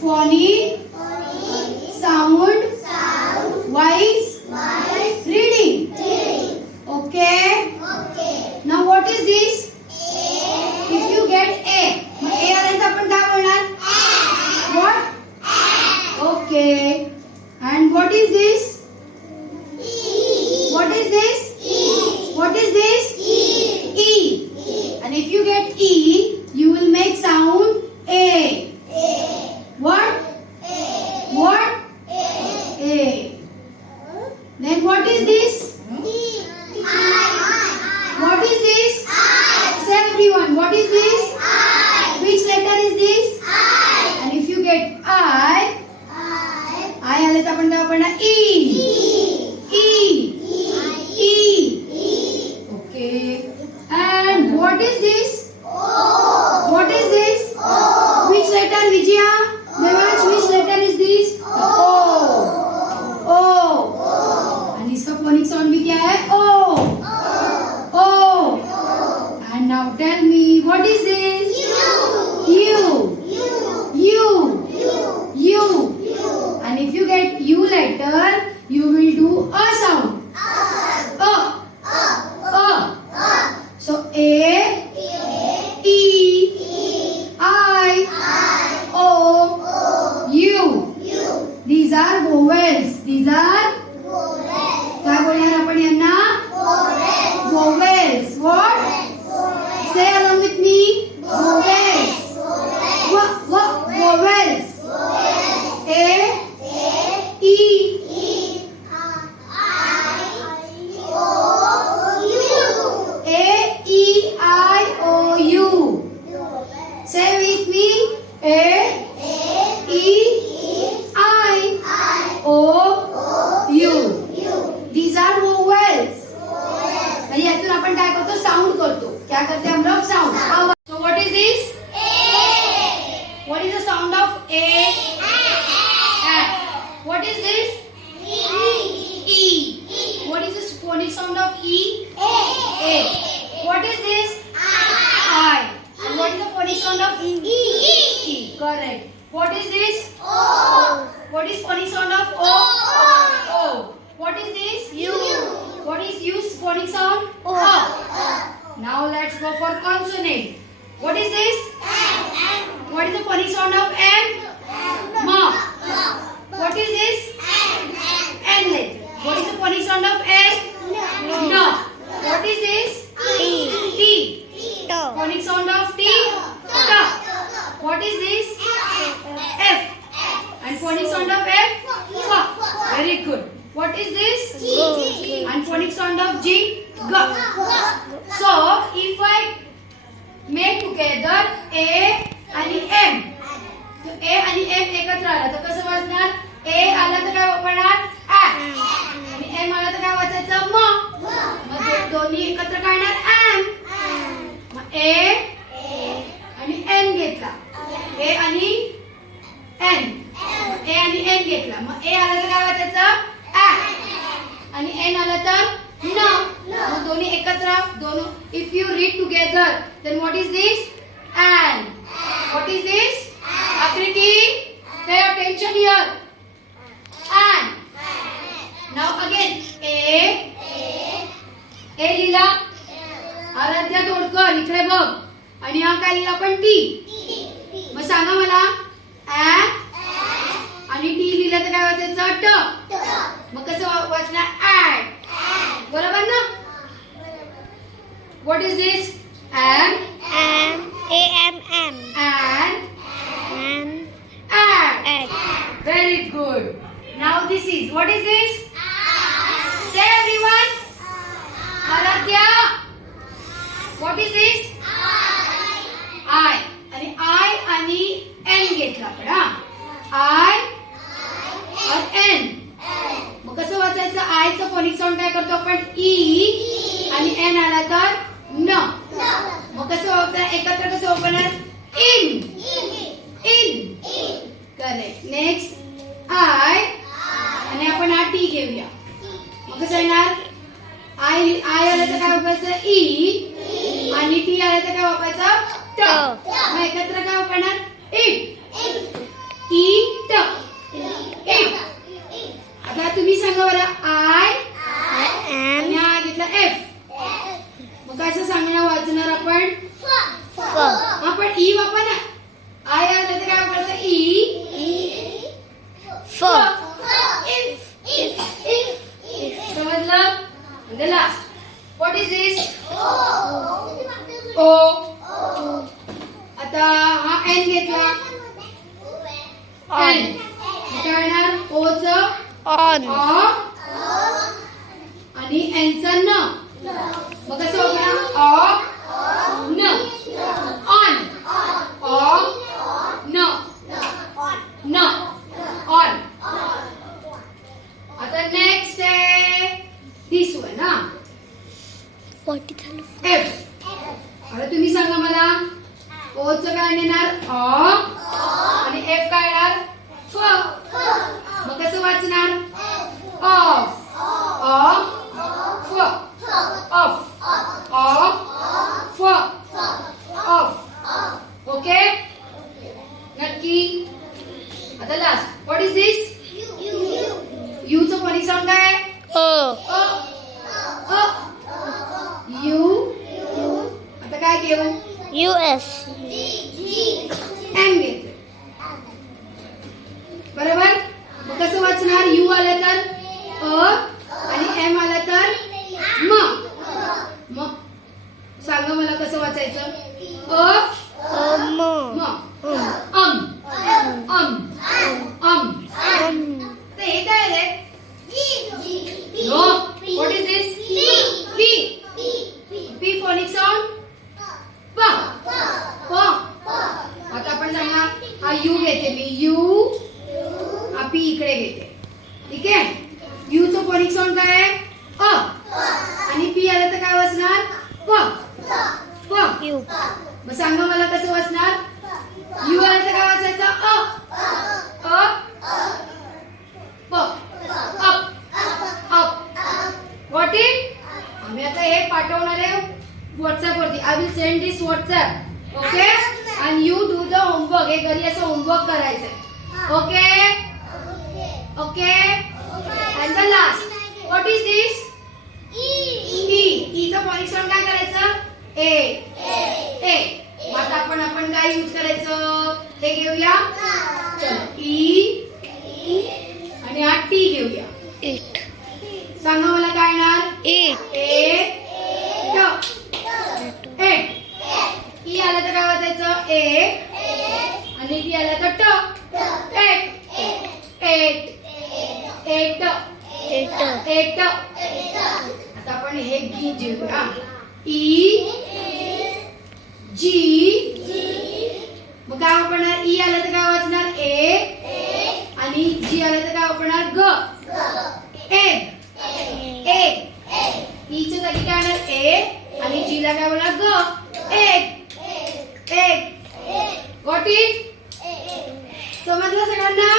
phonic, sound, wise, reading. Okay. Now what is this? If you get A, मग A आला तर आपण काय बोलणार? What? Okay. And what is this? What is this? What is this? E. And if you get E, you will make sound A. What? What? A. Then what is this? What is this? Say everyone, what is this? Which letter is this? And if you get I आले तर आपण काय वापरणार? E. Okay. And what is this? What is this? Which letter, Vijaya? Devach, which letter is this? O. And इसका phonic sound भी क्या है? O. And now tell me, what is this? U. And if you get U letter, you will do a sound. So A, E, I, O, U. These are vowels. काय बोलणार आपण यांना? Vowels. What? Say along with me. Vowels. Vowels. A, E, A-E-I-O-U. Say with me. A-E-I-O-U. These are vowels. आणि यातून आपण काय करतो? Sound करतो. क्या करते हम लोग? Sound. So what is this? What is the sound of A? What is this? E. What is the phonic sound of E? A. What is this? I. And what is the phonic sound of E? Correct. What is this? O. What is phonic sound of O? What is this? U. What is U's phonic sound? O. Now let's go for consonant. What is this? What is the phonic sound of M? Ma. What is this? N. What is the phonic sound of N? No. What is this? T. Phonic sound of T? Ta. What is this? F. And phonic sound of F? Fa. Very good. What is this? G. And phonic sound of G? G. So if I make together A आणि M, तो A आणि M एकत्र आला तर कसं वाजणार? A आला तर काय वापरणार? A. आणि M आला तर काय वाचायचं? म. मग दोन्ही एकत्र काय येणार? M. मग A आणि N घेतला. A आणि N. A आणि N घेतला. मग A आला तर काय वाचायचं? A. आणि N आला तर न. मग दोन्ही एकत्र दोन. If you read together, then what is this? And. What is this? Akriti, pay attention here. And. Now again, A लिहिला. आराध्या तोडकर इकडे बघ. आणि हा काय लिहिला आपण? टी. मग सांगा मला, A आणि टी लिहिलं तर काय वाचायचं? ट. मग कसं वाचणार? ऍड. बरोबर ना? What is this? M. A-M-M. And add. Very good. Now this is, what is this? Say everyone. Aradhya. What is this? I. आणि I आणि N घेतला आपण. I और N. मग कसं वाचायचं? I चं फोनिक साऊंड काय करतो आपण? E आणि N आला तर न. मग कसं एन घेतला एन काय येणार ओचं ऑन आणि एनचं न मग कसं होणार ऑ न ऑन ऑ न न ऑन आता नेक्स्ट आहे दिस वन हा एफ आता तुम्ही सांगा मला ओ च काय येणार अ आणि एफ काय येणार फ मग कसं वाचणार ऑफ फ ऑफ ऑफ फ ऑफ ओके नक्की आता last what is this you चं फनी साऊंड काय आहे यू आता काय घेऊ US एम घेतलं बरोबर मग कसं वाचणार यू आलं तर आणि एम आलं तर म सांगा मला कसं वाचायचं म अम अम अम तर हे काय रे no what is this P P phonic sound प आता आपण सांगणार हा यू घेते मी यू हा पी इकडे घेते ठीक आहे यू चं फोनिक साऊंड काय आहे आणि पी आलं तर काय वाचणार प यू मग सांगा मला कसं वाचणार यू आलं तर काय वाचायचं प अप अप व्हॉट इट आम्ही आता हे पाठवणार आहे व्हॉट्सअप वरती I will send this WhatsApp okay and you do the homework हे घरी असं होमवर्क करायचं okay okay and the last what is this E चं फॉनिक साऊंड काय करायचं ए आता आपण काय यूज करायचं हे घेऊया ई आणि हा टी घेऊया इट सांगा मला काय येणार इट एट ई आलं तर काय वाचायचं ए आणि टी आलं तर ट एट एट एट एट आता आपण हे गी घेऊया ई जी मग काय वापरणार ई आलं तर काय वाचणार ए आणि जी आलं तर काय वापरणार ग एग एग ई च्या जागी काय येणार ए आणि जी ला काय बोलणार ग एग एग व्हॉट इज समजलं सगळ्यांना